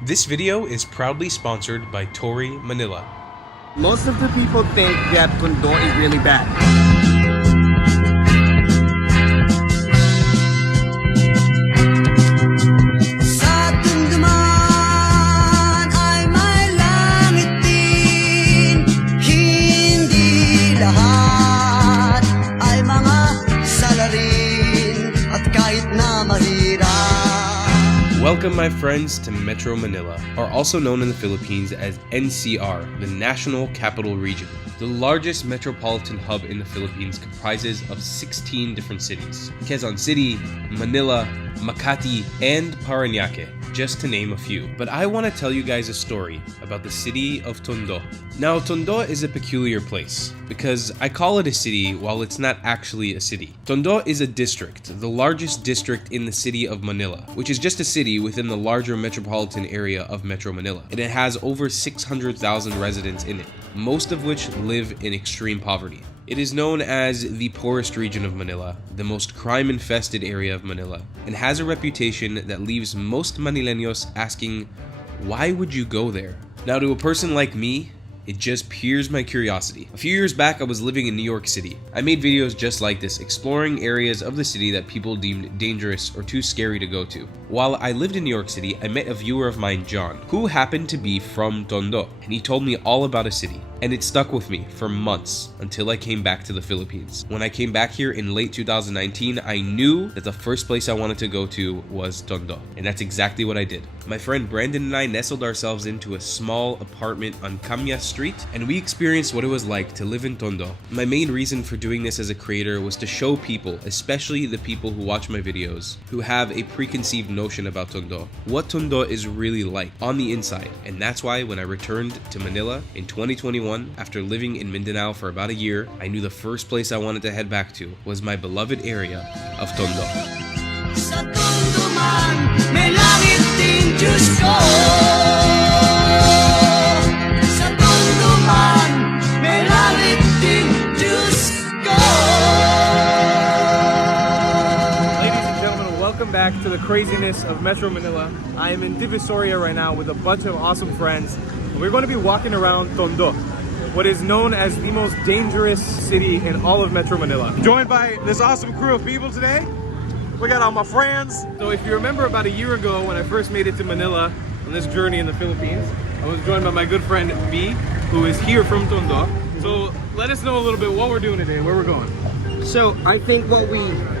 This video is proudly sponsored by Tondo Manila. Most of the people think that Tondo is really bad. Welcome my friends to Metro Manila, or also known in the Philippines as NCR, the National Capital Region. The largest metropolitan hub in the Philippines comprises of 16 different cities: Quezon City, Manila, Makati, and Parañaque, just to name a few. But I want to tell you guys a story about the city of Tondo. Now, Tondo is a peculiar place because I call it a city while it's not actually a city. Tondo is a district, the largest district in the city of Manila, which is just a city within the larger metropolitan area of Metro Manila. And it has over 600,000 residents in it, most of which live in extreme poverty. It is known as the poorest region of Manila, the most crime-infested area of Manila, and has a reputation that leaves most Manileños asking, why would you go there? Now, to a person like me, it just piques my curiosity. A few years back, I was living in New York City. I made videos just like this, exploring areas of the city that people deemed dangerous or too scary to go to. While I lived in New York City, I met a viewer of mine, John, who happened to be from Tondo, and he told me all about a city. And it stuck with me for months until I came back to the Philippines. When I came back here in late 2019, I knew that the first place I wanted to go to was Tondo, and that's exactly what I did. My friend Brandon and I nestled ourselves into a small apartment on Kamya Street, and we experienced what it was like to live in Tondo. My main reason for doing this as a creator was to show people, especially the people who watch my videos, who have a preconceived notion about Tondo, what Tondo is really like on the inside. And that's why when I returned to Manila in 2021, after living in Mindanao for about a year, I knew the first place I wanted to head back to was my beloved area of Tondo. Sa Tondo man, may langit din Diyos ko. Sa Tondo man, may langit din Diyos ko. Ladies and gentlemen, welcome back to the craziness of Metro Manila. I am in Divisoria right now with a bunch of awesome friends. We're going to be walking around Tondo, what is known as the most dangerous city in all of Metro Manila. Joined by this awesome crew of people today. We got all my friends. So if you remember about a year ago when I first made it to Manila on this journey in the Philippines, I was joined by my good friend B, who is here from Tondo. So let us know a little bit what we're doing today, where we're going. So I think what we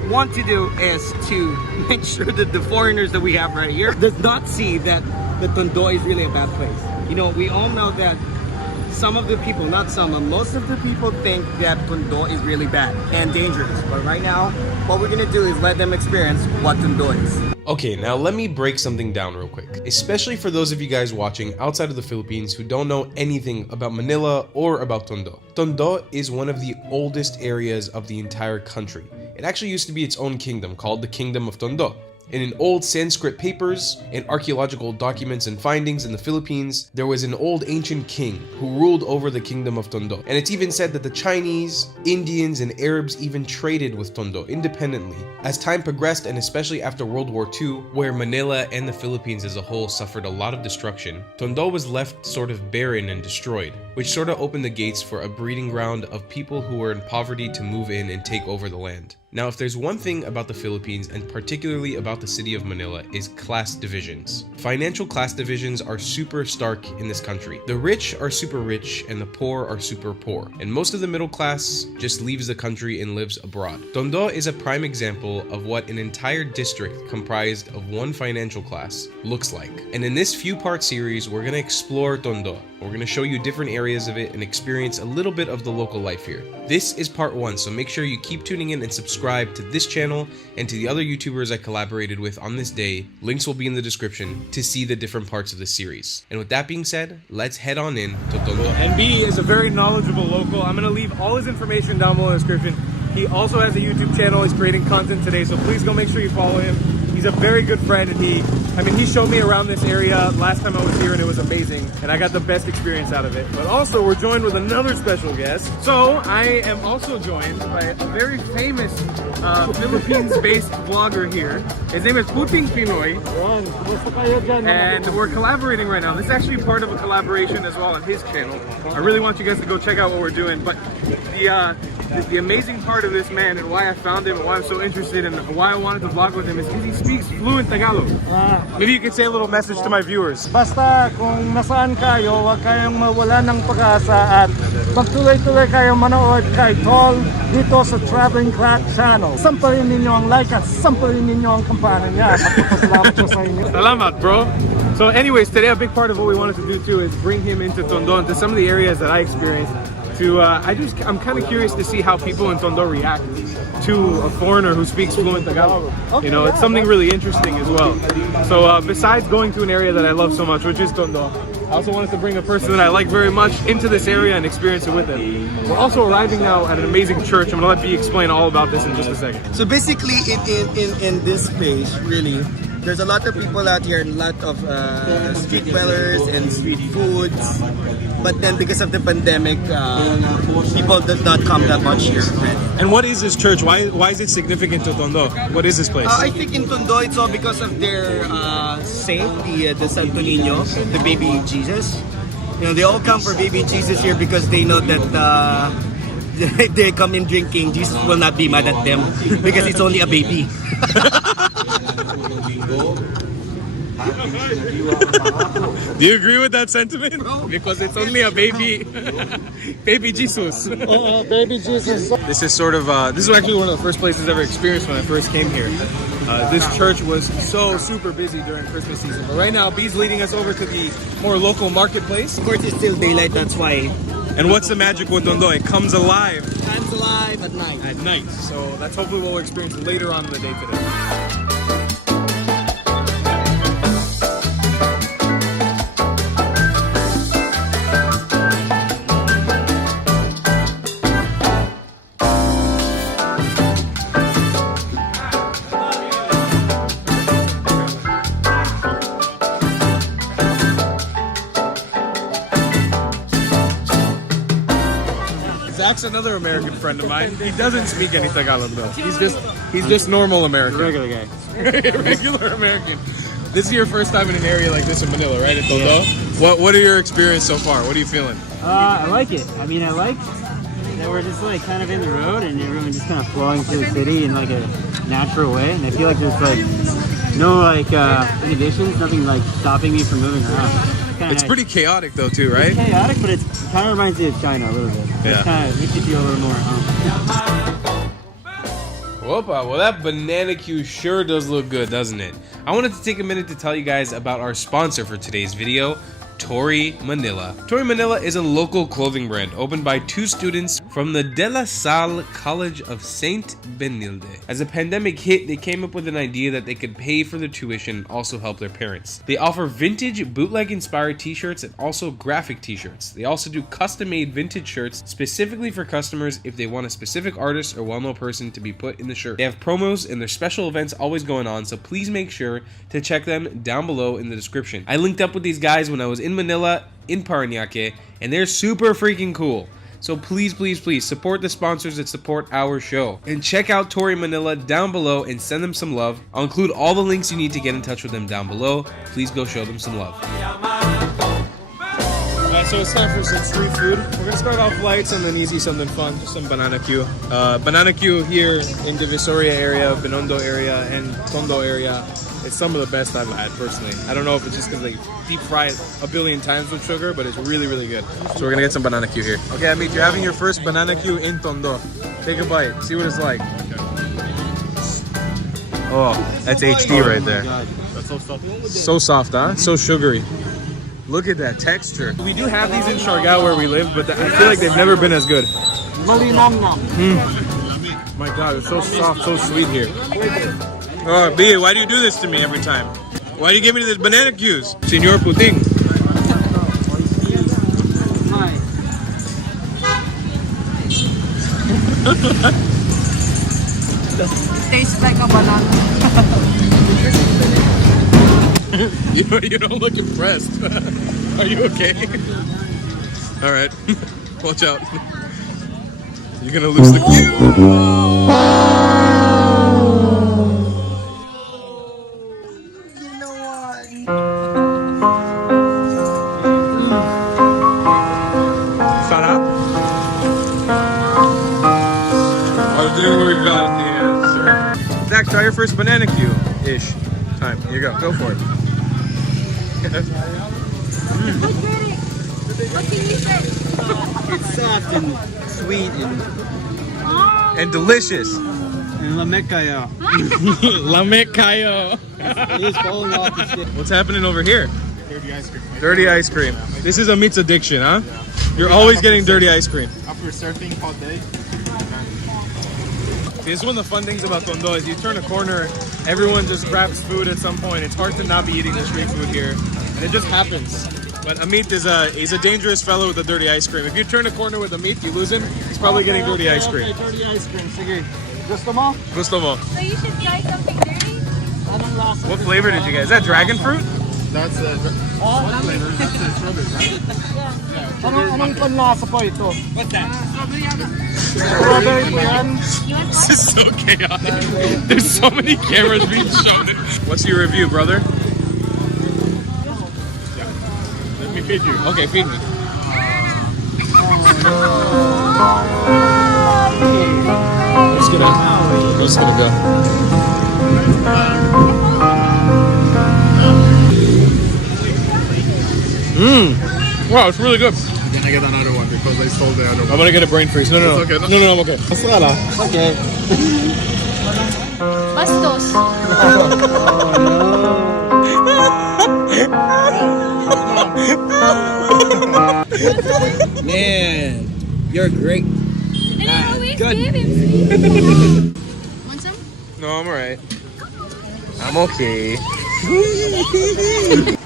want to do is to make sure that the foreigners that we have right here does not see that the Tondo is really a bad place. You know, we all know that some of the people, not some, but most of the people think that Tondo is really bad and dangerous. But right now, what we're gonna do is let them experience what Tondo is. Okay, now let me break something down real quick, especially for those of you guys watching outside of the Philippines who don't know anything about Manila or about Tondo. Tondo is one of the oldest areas of the entire country. It actually used to be its own kingdom called the Kingdom of Tondo. And in old Sanskrit papers and archaeological documents and findings in the Philippines, there was an old ancient king who ruled over the kingdom of Tondo. And it's even said that the Chinese, Indians, and Arabs even traded with Tondo independently. As time progressed, and especially after World War II, where Manila and the Philippines as a whole suffered a lot of destruction, Tondo was left sort of barren and destroyed, which sort of opened the gates for a breeding ground of people who were in poverty to move in and take over the land. Now, if there's one thing about the Philippines, and particularly about the city of Manila, is class divisions. Financial class divisions are super stark in this country. The rich are super rich and the poor are super poor. And most of the middle class just leaves the country and lives abroad. Tondo is a prime example of what an entire district comprised of one financial class looks like. And in this few-part series, we're gonna explore Tondo. We're gonna show you different areas of it and experience a little bit of the local life here. This is part 1, so make sure you keep tuning in and subscribe to this channel and to the other YouTubers I collaborated with on this day. Links will be in the description to see the different parts of the series. And with that being said, let's head on in to Tondo. And B is a very knowledgeable local. I'm gonna leave all his information down below in the description. He also has a YouTube channel. He's creating content today, so please go make sure you follow him. He's a very good friend, and he I mean, he showed me around this area last time I was here and it was amazing. And I got the best experience out of it. But also we're joined with another special guest. So I am also joined by a very famous Philippines-based vlogger here. His name is Puting Pinoy. And we're collaborating right now. This is actually part of a collaboration as well on his channel. I really want you guys to go check out what we're doing. But the amazing part of this man and why I found him and why I'm so interested and why I wanted to vlog with him is because he speaks fluent Tagalog. Maybe you could say a little message to my viewers. Basta kung nasaan kayo, huwag kayong mawala ng pag-asa at magtuloy-tuloy kayong manood kay Tol dito sa Traveling Crack Channel. Sampalin ninyo ang like at sampalin ninyo ang kampana niya. Magpapasalamat ko sa inyo. Salamat, bro. So anyways, today a big part of what we wanted to do too is bring him into Tondo, into some of the areas that I experienced. I'm kind of curious to see how people in Tondo react to a foreigner who speaks fluent Tagalog. You know, it's something really interesting as well. So besides going to an area that I love so much, which is Tondo, I also wanted to bring a person that I like very much into this area and experience it with them. We're also arriving now at an amazing church. I'm gonna let B explain all about this in just a second. So basically, in this place, really, there's a lot of people out here, a lot of street dwellers and street foods. But then because of the pandemic, people does not come that much here. And what is this church? Why is it significant to Tondo? What is this place? I think in Tondo, it's all because of their saint, the Santo Niño, the baby Jesus. You know, they all come for baby Jesus here because they know that they come in drinking, Jesus will not be mad at them because it's only a baby. Do you agree with that sentiment? Because it's only a baby, baby Jesus. Oh, baby Jesus. This is sort of, this is actually one of the first places I ever experienced when I first came here. This church was so super busy during Christmas season. But right now, B's leading us over to the more local marketplace. Of course, it's still daylight, that's why. And what's the magic with Tondo? It comes alive. Time's alive at night. At night. So that's hopefully what we'll experience later on in the day today. Zach's another American friend of mine. He doesn't speak any Tagalog though. He's just normal American. Regular guy. Regular American. This is your first time in an area like this in Manila, right? In Tondo? What are your experience so far? What are you feeling? I like it. I mean, I like that we're just like kind of in the road and everyone just kind of flowing through the city in like a natural way. And I feel like there's like no like inhibitions, nothing like stopping me from moving around. It's pretty chaotic though too, right? It's chaotic, but it kind of reminds me of China a little bit. Yeah. It kind of makes you feel a little more Whoopa, well that banana queue sure does look good, doesn't it? I wanted to take a minute to tell you guys about our sponsor for today's video, Tondo Manila. Tondo Manila is a local clothing brand opened by two students from the De La Salle College of Saint Benilde. As the pandemic hit, they came up with an idea that they could pay for their tuition and also help their parents. They offer vintage bootleg inspired t-shirts and also graphic t-shirts. They also do custom made vintage shirts specifically for customers if they want a specific artist or well-known person to be put in the shirt. They have promos and their special events always going on, so please make sure to check them down below in the description. I linked up with these guys when I was in Manila, in Parañaque, and they're super freaking cool. So please, please, please support the sponsors that support our show. And check out Tondo Manila down below and send them some love. I'll include all the links you need to get in touch with them down below. Please go show them some love. Alright, so it's time for some street food. We're gonna start off light and then easy something fun, just some banana queue. Banana queue here in the Divisoria area, Binondo area, and Tondo area. It's some of the best I've had personally. I don't know if it's just because they deep fry it a billion times with sugar, but it's really, really good. So we're gonna get some banana queue here. Okay, Amit, you're having your first banana queue in Tondo. Take a bite, see what it's like. Oh, that's HD right there. That's so soft. So soft, huh? So sugary. Look at that texture. We do have these in Siargao where we live, but I feel like they've never been as good. My God, it's so soft, so sweet here. Oh, B, why do you do this to me every time? Why do you give me this banana cues? Senor Puting. Tastes like a banana. You don't look impressed. Are you okay? All right. Watch out. You're gonna lose the Sarap? I think we got the answer. Zach, try your first banana Q-ish time. Here you go. Go for it. What can you say? It's soft and sweet And delicious. And lamek kayo. Lamek kayo. He's falling off the stick. What's happening over here? Dirty ice cream. Dirty ice cream. This is Amit's addiction, huh? You're always getting dirty ice cream. After surfing all day. See, this is one of the fun things about Tondo is you turn a corner, everyone just grabs food at some point. It's hard to not be eating the street food here, and it just happens. But Amit is he's a dangerous fellow with the dirty ice cream. If you turn a corner with Amit, you lose him. He's probably getting dirty ice cream. Dirty ice cream. Sige. Gusto mo? Gusto mo. So you should try something dirty? Anong lasa? What flavor did you get? Is that dragon fruit? That's the what flavor? That's the strawberry, right? Anong panlasa po ito? What's that? Strawberry po yan. This is so chaotic. There's so many cameras being shown. What's your review, brother? Let me feed you. Okay, feed me. I'm just gonna go. Wow, it's really good. Then I get another one because I stole the other one. I'm gonna get a brain freeze. No, no, no. It's okay, No, no, no, I'm okay. Okay. Bastos. Man, you're great. And I always give him sweet. Want some? No, I'm alright. I'm okay.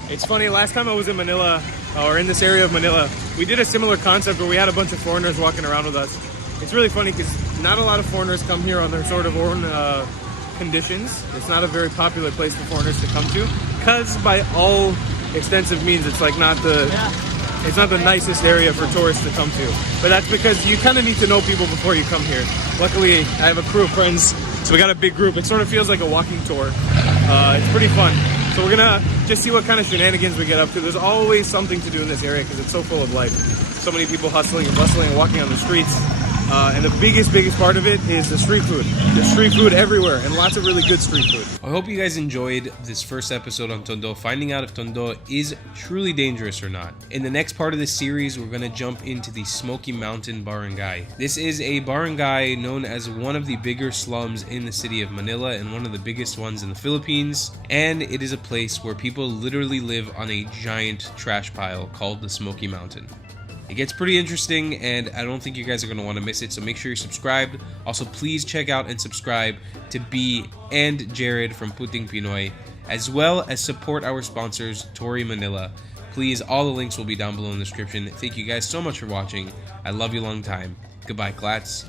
It's funny, last time I was in Manila, or in this area of Manila, we did a similar concept where we had a bunch of foreigners walking around with us. It's really funny because not a lot of foreigners come here on their sort of own conditions. It's not a very popular place for foreigners to come to, because by all extensive means, it's like not the nicest area for tourists to come to. But that's because you kind of need to know people before you come here. Luckily, I have a crew of friends, so we got a big group. It sort of feels like a walking tour. It's pretty fun. So we're gonna just see what kind of shenanigans we get up to. There's always something to do in this area because it's so full of life. So many people hustling and bustling and walking on the streets. And the biggest part of it is the street food. There's street food everywhere and lots of really good street food. I hope you guys enjoyed this first episode on Tondo, finding out if Tondo is truly dangerous or not. In the next part of this series, we're gonna jump into the Smoky Mountain Barangay. This is a barangay known as one of the bigger slums in the city of Manila and one of the biggest ones in the Philippines. And it is a place where people literally live on a giant trash pile called the Smoky Mountain. It gets pretty interesting, and I don't think you guys are going to want to miss it, so make sure you're subscribed. Also, please check out and subscribe to B and Jared from Puting Pinoy, as well as support our sponsors, Tori Manila. Please, all the links will be down below in the description. Thank you guys so much for watching. I love you long time. Goodbye, Clats.